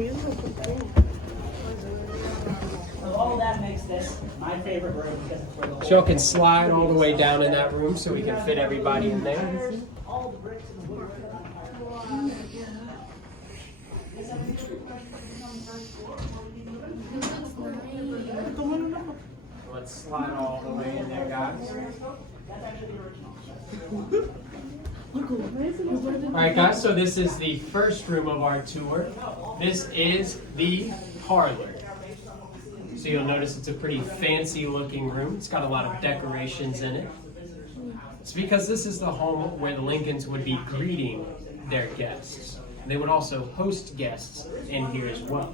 So all that makes this my favorite room because it's where the Y'all can slide all the way down in that room so we can fit everybody in there. all the bricks and the wood. Let's slide all the way in there, guys. That's actually the original. All right, guys, so this is the first room of our tour. This is the parlor. So you'll notice it's a pretty fancy looking room. It's got a lot of decorations in it. It's because this is the home where the Lincolns would be greeting their guests. They would also host guests in here as well.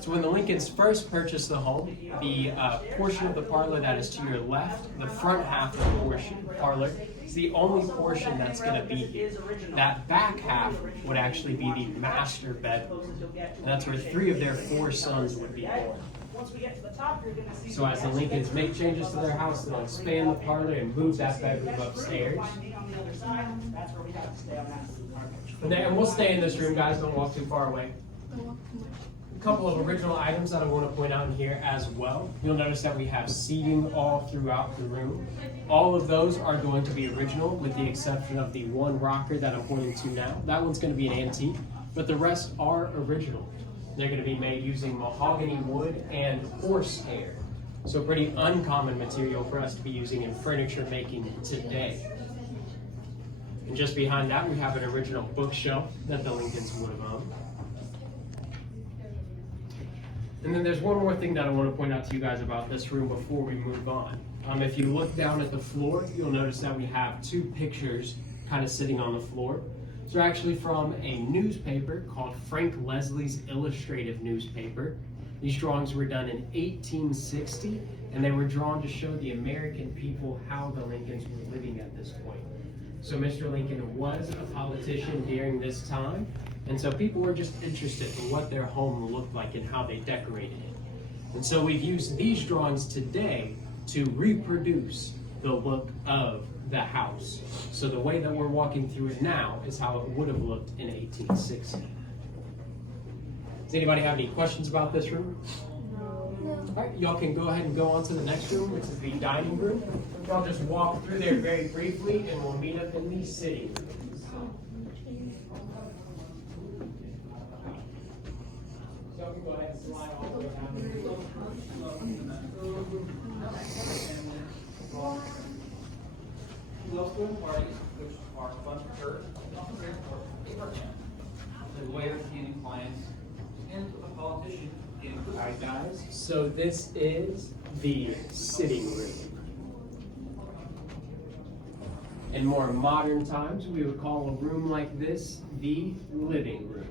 So when the Lincolns first purchased the home, the portion of the parlor that is to your left, the front half of the parlor, is the only portion that's going to be here. That back half would actually be the master bedroom. And that's where 3 of their 4 sons would be born. So as the Lincolns make changes to their house, they'll expand the parlor and move that bedroom upstairs. And we'll stay in this room, guys. Don't walk too far away. A couple of original items that I want to point out in here as well. You'll notice that we have seating all throughout the room. All of those are going to be original with the exception of the one rocker that I'm pointing to now. That one's going to be an antique, but the rest are original. They're going to be made using mahogany wood and horsehair. So pretty uncommon material for us to be using in furniture making today. And just behind that, we have an original bookshelf that the Lincolns would have owned. And then there's one more thing that I want to point out to you guys about this room before we move on. If you look down at the floor, you'll notice that we have 2 pictures kind of sitting on the floor. So they're actually from a newspaper called Frank Leslie's Illustrative Newspaper. These drawings were done in 1860, and they were drawn to show the American people how the Lincolns were living at this point. So Mr. Lincoln was a politician during this time, and so people were just interested in what their home looked like and how they decorated it. And so we've used these drawings today to reproduce the look of the house. So the way that we're walking through it now is how it would have looked in 1860. Does anybody have any questions about this room? All right, y'all can go ahead and go on to the next room, which is the dining room. Y'all just walk through there very briefly, and we'll meet up in the sitting room. So you can go ahead and slide all the way down. Those doing parties, which are fun for her, the way of entertaining clients, and a politician in. All right, guys. So this is the sitting room. In more modern times, we would call a room like this the living room.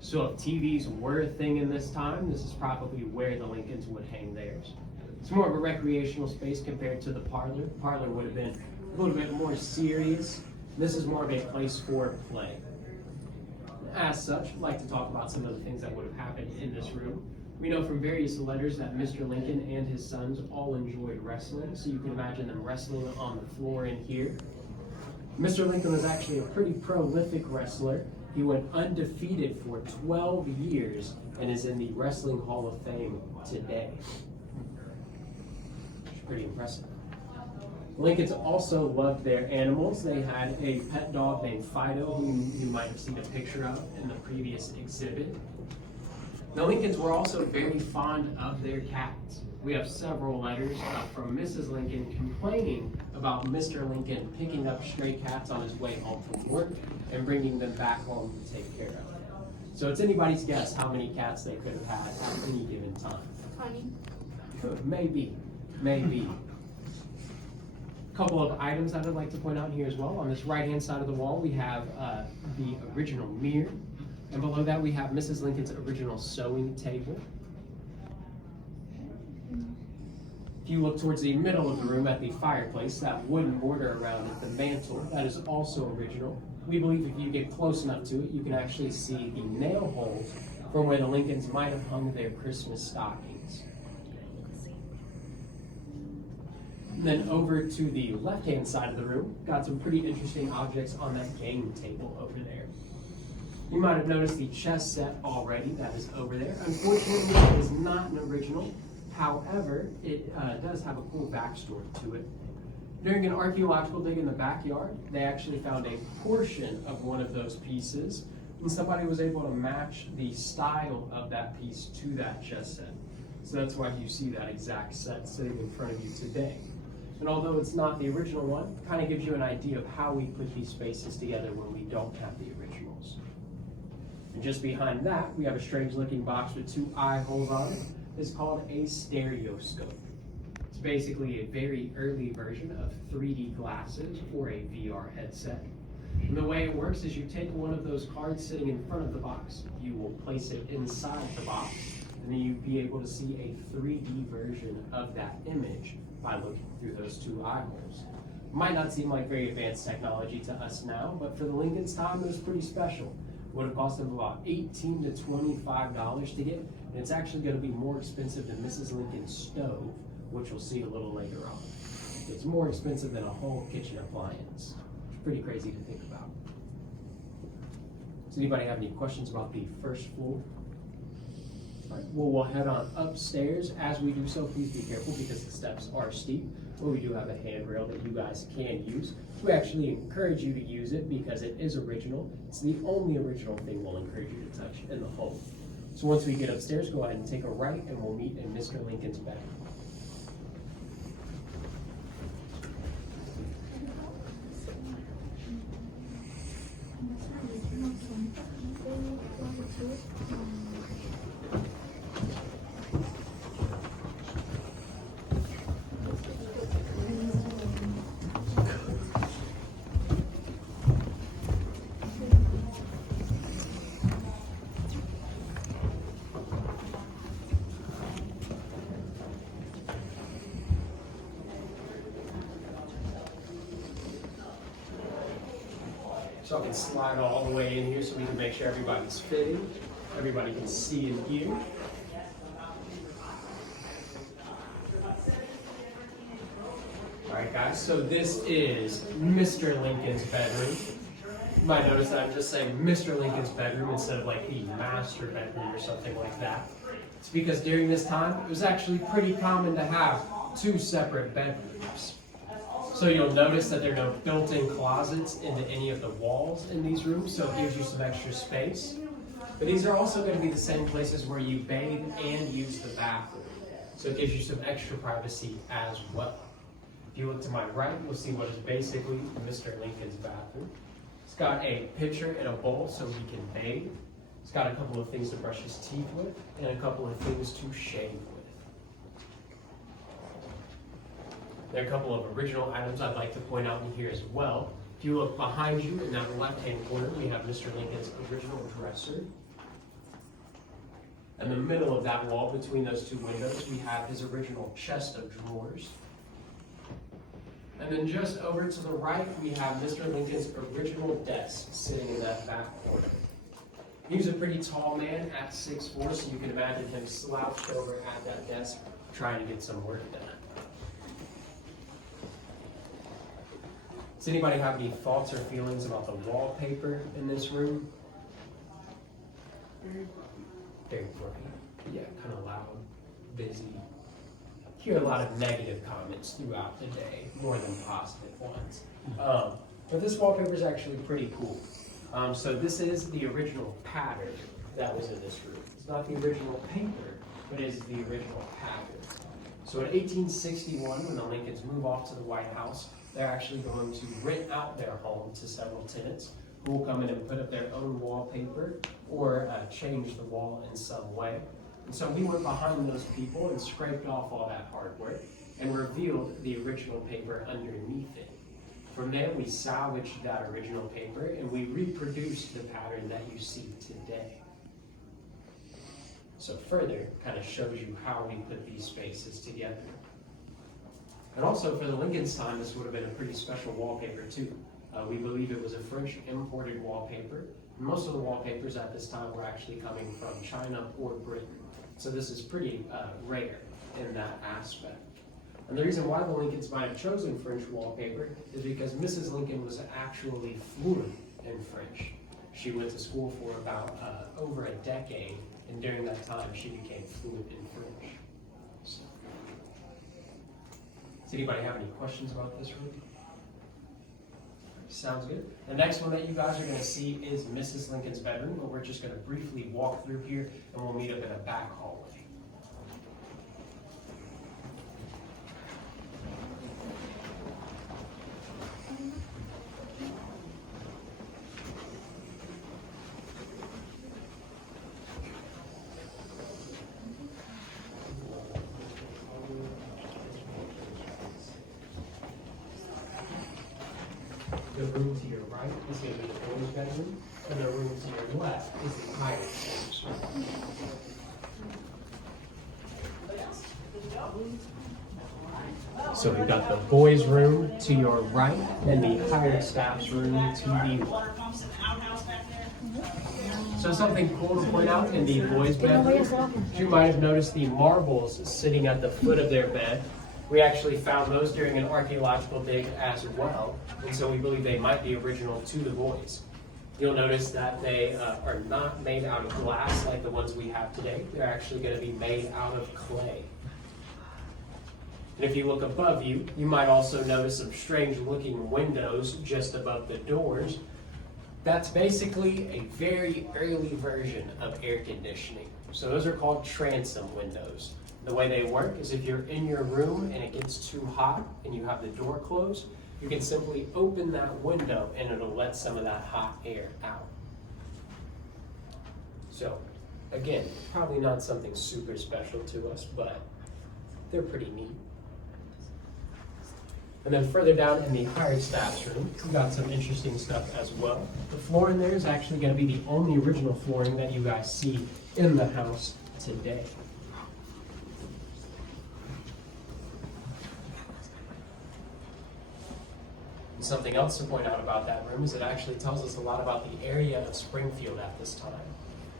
So if TVs were a thing in this time, this is probably where the Lincolns would hang theirs. It's more of a recreational space compared to the parlor. Parlor would have been a little bit more serious. This is more of a place for play. As such, I'd like to talk about some of the things that would have happened in this room. We know from various letters that Mr. Lincoln and his sons all enjoyed wrestling, so you can imagine them wrestling on the floor in here. Mr. Lincoln was actually a pretty prolific wrestler. He went undefeated for 12 years and is in the Wrestling Hall of Fame today. Pretty impressive. Lincolns also loved their animals. They had a pet dog named Fido, whom you might have seen a picture of in the previous exhibit. The Lincolns were also very fond of their cats. We have several letters from Mrs. Lincoln complaining about Mr. Lincoln picking up stray cats on his way home from work and bringing them back home to take care of. So it's anybody's guess how many cats they could have had at any given time. 20. Maybe. A couple of items that I'd like to point out here as well. On this right-hand side of the wall, we have the original mirror. And below that, we have Mrs. Lincoln's original sewing table. If you look towards the middle of the room at the fireplace, that wooden border around it, the mantle, that is also original. We believe if you get close enough to it, you can actually see the nail holes from where the Lincolns might have hung their Christmas stockings. And then over to the left-hand side of the room, got some pretty interesting objects on that game table over there. You might have noticed the chess set already that is over there. Unfortunately, it is not an original. However, it does have a cool backstory to it. During an archaeological dig in the backyard, they actually found a portion of one of those pieces, and somebody was able to match the style of that piece to that chess set. So that's why you see that exact set sitting in front of you today. And although it's not the original one, it kind of gives you an idea of how we put these spaces together when we don't have the originals. And just behind that, we have a strange looking box with 2 eye holes on it. It's called a stereoscope. It's basically a very early version of 3D glasses or a VR headset. And the way it works is you take one of those cards sitting in front of the box, you will place it inside the box, and then you'll be able to see a 3D version of that image by looking through those 2 eye holes. It might not seem like very advanced technology to us now, but for the Lincoln's time, it was pretty special. It would have cost them about $18 to $25 to get, and it's actually going to be more expensive than Mrs. Lincoln's stove, which we'll see a little later on. It's more expensive than a whole kitchen appliance. It's pretty crazy to think about. Does anybody have any questions about the first floor? All right, well, we'll head on upstairs. As we do so, please be careful because the steps are steep, but we do have a handrail that you guys can use. We actually encourage you to use it because it is original. It's the only original thing we'll encourage you to touch in the home. So once we get upstairs, go ahead and take a right and we'll meet in Mr. Lincoln's bedroom. So I can slide all the way in here so we can make sure everybody's fitting. Everybody can see and hear. All right, guys, so this is Mr. Lincoln's bedroom. You might notice that I'm just saying Mr. Lincoln's bedroom instead of like the master bedroom or something like that. It's because during this time, it was actually pretty common to have 2 separate bedrooms. So you'll notice that there are no built-in closets into any of the walls in these rooms, so it gives you some extra space. But these are also going to be the same places where you bathe and use the bathroom. So it gives you some extra privacy as well. If you look to my right, you'll see what is basically Mr. Lincoln's bathroom. It's got a pitcher and a bowl so he can bathe. It's got a couple of things to brush his teeth with and a couple of things to shave with. There are a couple of original items I'd like to point out in here as well. If you look behind you in that left-hand corner, we have Mr. Lincoln's original dresser. In the middle of that wall, between those 2 windows, we have his original chest of drawers. And then just over to the right, we have Mr. Lincoln's original desk sitting in that back corner. He was a pretty tall man at 6'4", so you can imagine him slouched over at that desk trying to get some work done. Does anybody have any thoughts or feelings about the wallpaper in this room? Very bright. Yeah, kind of loud, busy. Hear a lot of negative comments throughout the day, more than positive ones. But this wallpaper is actually pretty cool. So this is the original pattern that was in this room. It's not the original paper, but it is the original pattern. So in 1861, when the Lincolns move off to the White House, they're actually going to rent out their home to several tenants who will come in and put up their own wallpaper or change the wall in some way. And so we went behind those people and scraped off all that hard work and revealed the original paper underneath it. From there, we salvaged that original paper and we reproduced the pattern that you see today. So further, kind of shows you how we put these spaces together. And also for the Lincoln's time, this would have been a pretty special wallpaper too. We believe it was a French imported wallpaper. Most of the wallpapers at this time were actually coming from China or Britain. So this is pretty rare in that aspect. And the reason why the Lincolns might have chosen French wallpaper is because Mrs. Lincoln was actually fluent in French. She went to school for about over a decade, and during that time, she became fluent in French. So. Does anybody have any questions about this room? Sounds good. The next one that you guys are going to see is Mrs. Lincoln's bedroom, but we're just going to briefly walk through here, and we'll meet up in a back hallway. The room to your right is going to be the boys' bedroom, and the room to your left is the higher stairs. So we've got the boys' room to your right, and the higher staff's room to the left. So something cool to point out in the boys' bedroom, you might have noticed the marbles sitting at the foot of their bed. We actually found those during an archaeological dig as well, and so we believe they might be original to the boys. You'll notice that they are not made out of glass like the ones we have today. They're actually going to be made out of clay. And if you look above you, you might also notice some strange looking windows just above the doors. That's basically a very early version of air conditioning. So those are called transom windows. The way they work is if you're in your room and it gets too hot and you have the door closed, you can simply open that window and it'll let some of that hot air out. So, again, probably not something super special to us, but they're pretty neat. And then further down in the higher staff's room, we got some interesting stuff as well. The floor in there is actually going to be the only original flooring that you guys see in the house today. Something else to point out about that room is it actually tells us a lot about the area of Springfield at this time.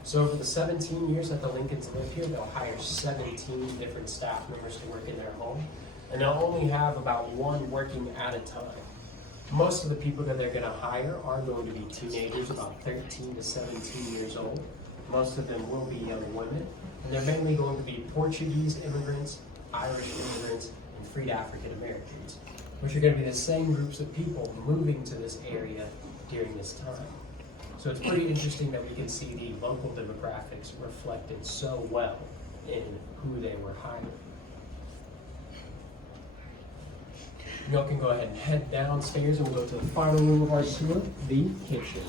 So over the 17 years that the Lincolns live here, they'll hire 17 different staff members to work in their home, and they'll only have about one working at a time. Most of the people that they're going to hire are going to be teenagers, about 13 to 17 years old. Most of them will be young women, and they're mainly going to be Portuguese immigrants, Irish immigrants, and freed African Americans, which are going to be the same groups of people moving to this area during this time. So it's pretty interesting that we can see the local demographics reflected so well in who they were hiring. Y'all can go ahead and head downstairs and we'll go to the final room of our tour, the kitchen.